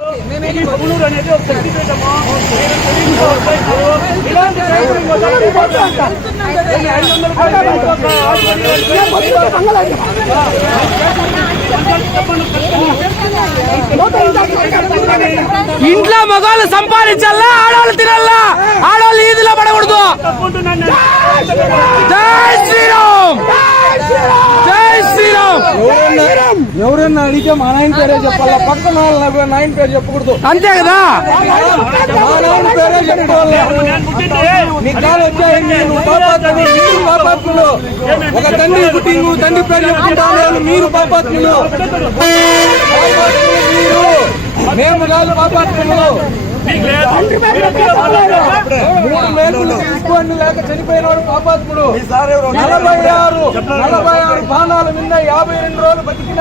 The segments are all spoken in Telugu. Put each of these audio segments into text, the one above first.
ఈ అనేది ఒక శక్తిపీఠము. ఇలాంటి రైతులు ఇంట్లో మగవాళ్ళు సంపాదించాలా? ఆడవాళ్ళు తినాలా? ఆడవాళ్ళు ఈదిలో పడకూడదు. జై శ్రీరామ్ జై శ్రీరామ్! ఎవరన్నా అడిగితే మా నాయన పేరే చెప్పాలా? పక్కన వాళ్ళ నాయన పేరు చెప్పకూడదు. అంతే కదా? మా నాయన పేరే చెప్పుకోవాలి నేను పుట్టింది నీ కాలు వచ్చాయండి నువ్వు పాపాత్ములు మీరు పాపాత్ములు ఒక తండ్రి పుట్టి నువ్వు తండ్రి పేరు చెప్పుకుంటాను మీరు పాపాత్ములు పాపాత్ములు మీరు. మేము కాదు పాపాత్ములు మూడు తీసుకోండి లేక చనిపోయిన వాడు పాపాత్ముడు నలభై ఆరు నలభై ఆరు బాణాల మీద యాభై రెండు రోజులు బతికిన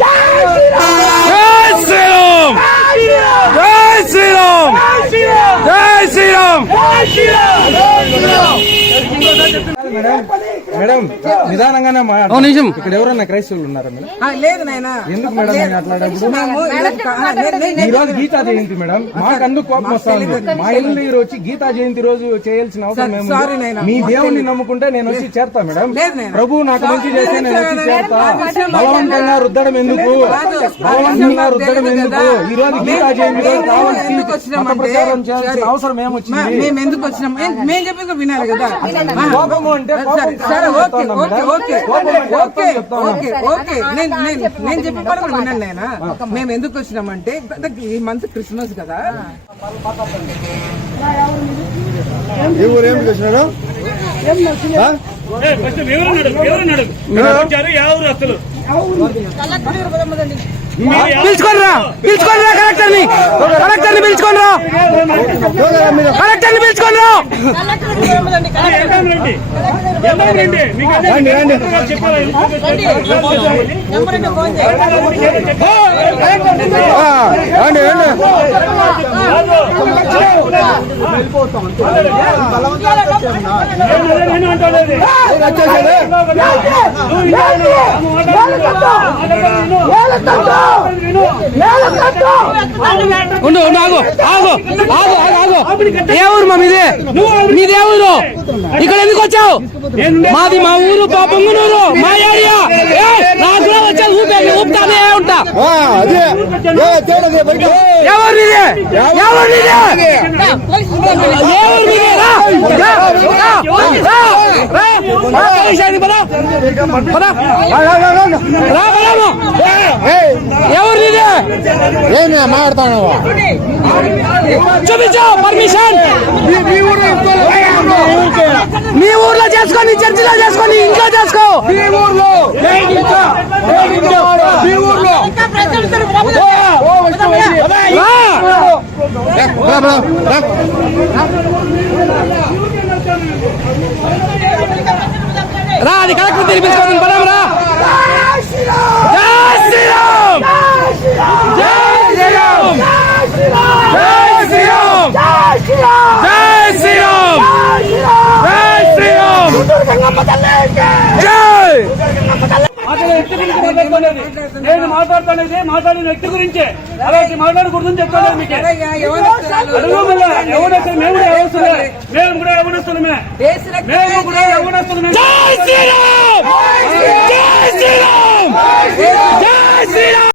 జై శ్రీరామ్! జై శ్రీరామ్! జై శ్రీరామ్! మేడం నిదానంగానే నిమిషం ఇక్కడ ఎవరన్నా క్రైస్తవులు ఉన్నారా మేడం? లేదు నాయన. ఎందుకు మేడం నే- ఈ రోజు గీతా జయంతి మేడం. మాకు అందుకు కోపం వస్తా ఉంది మా ఇల్లు ఈ రోజు గీతా జయంతి రోజు చేయాల్సిన అవసరం మేము సారీ నాయనా. మీ దేవుణ్ణి నమ్ముకుంటే నేను వచ్చి చేరతా మేడం. ప్రభు నాకు మంచి చేస్తే నేను వచ్చి చేరతా. బలవంతంగా రుద్దడం ఎందుకు. బలవంతంగా రుద్దడం ఎందుకు. ఈ రోజు గీతా జయంతి రోజు కావాల్సి. అవసరం ఏమొచ్చింది? మేము ఎందుకు వచ్చినాం? మేము చెప్పేది వినాలి కదా. కోపము అంటే ఓకే ఓకే. ఓకే ఓకే నేను నేను నేను చెప్పే కూడా వినండి నాయన. మేము ఎందుకు వచ్చినామంటే పెద్ద ఈ మంత్ క్రిస్మస్ కదా. ఊరు అసలు? పిలుచుకొని రా పిలుచుకొని రా కలెక్టర్ని కలెక్టర్ని పిలుచుకొని రా కలెక్టర్ని పిలుచుకొని రా ఎందాం రండి. ఎందాం రండి. మీకు అదే చెప్పాలా? నేను అదే నేను అంటానేది. నువ్వు ఇలా విను. ఆమె మాట్లాడుతుంది. మాట్లాడుతుంది విను. విను. ఉండు ఉండు ఆగు ఆగు ఆగు ఆగు. ఆగు ఏ ఊరు మా మీది మీది ఊరు ఇక్కడ ఎందుకు వచ్చావు మాది మా ఊరు మా పొంగునూరు మా ఏరియా ఏయ్, నాకు కూడా వచ్చావు ఊపే ఊపుతానే ఉంటా ఎవరు రా, ఎవరు నీది చూపించు పర్మిషన్ మీ ఊర్లో చేసుకొని చర్చిలో చేసుకొని ఇంట్లో చేసుకో. రా. అది కలెక్టర్ తెలిపించుకోండి పదం రా జై శ్రీరామ్ జై శ్రీరామ్ జై శ్రీరామ్ జై శ్రీరామ్ జై శ్రీరామ్ జై అసలు వ్యక్తి గురించి మాట్లాడుతున్నది నేను మాట్లాడుతున్నది మాట్లాడిన వ్యక్తి గురించే. అలాంటి మాట్లాడకూడదని చెప్తాను మీకు. ఎవరు ఎవడొస్తారు మేము కూడా ఎవరుస్తున్నామే మేము కూడా ఎవడొస్తున్నామే దేశ రక్షణ మేము కూడా ఎవడొస్తున్నామే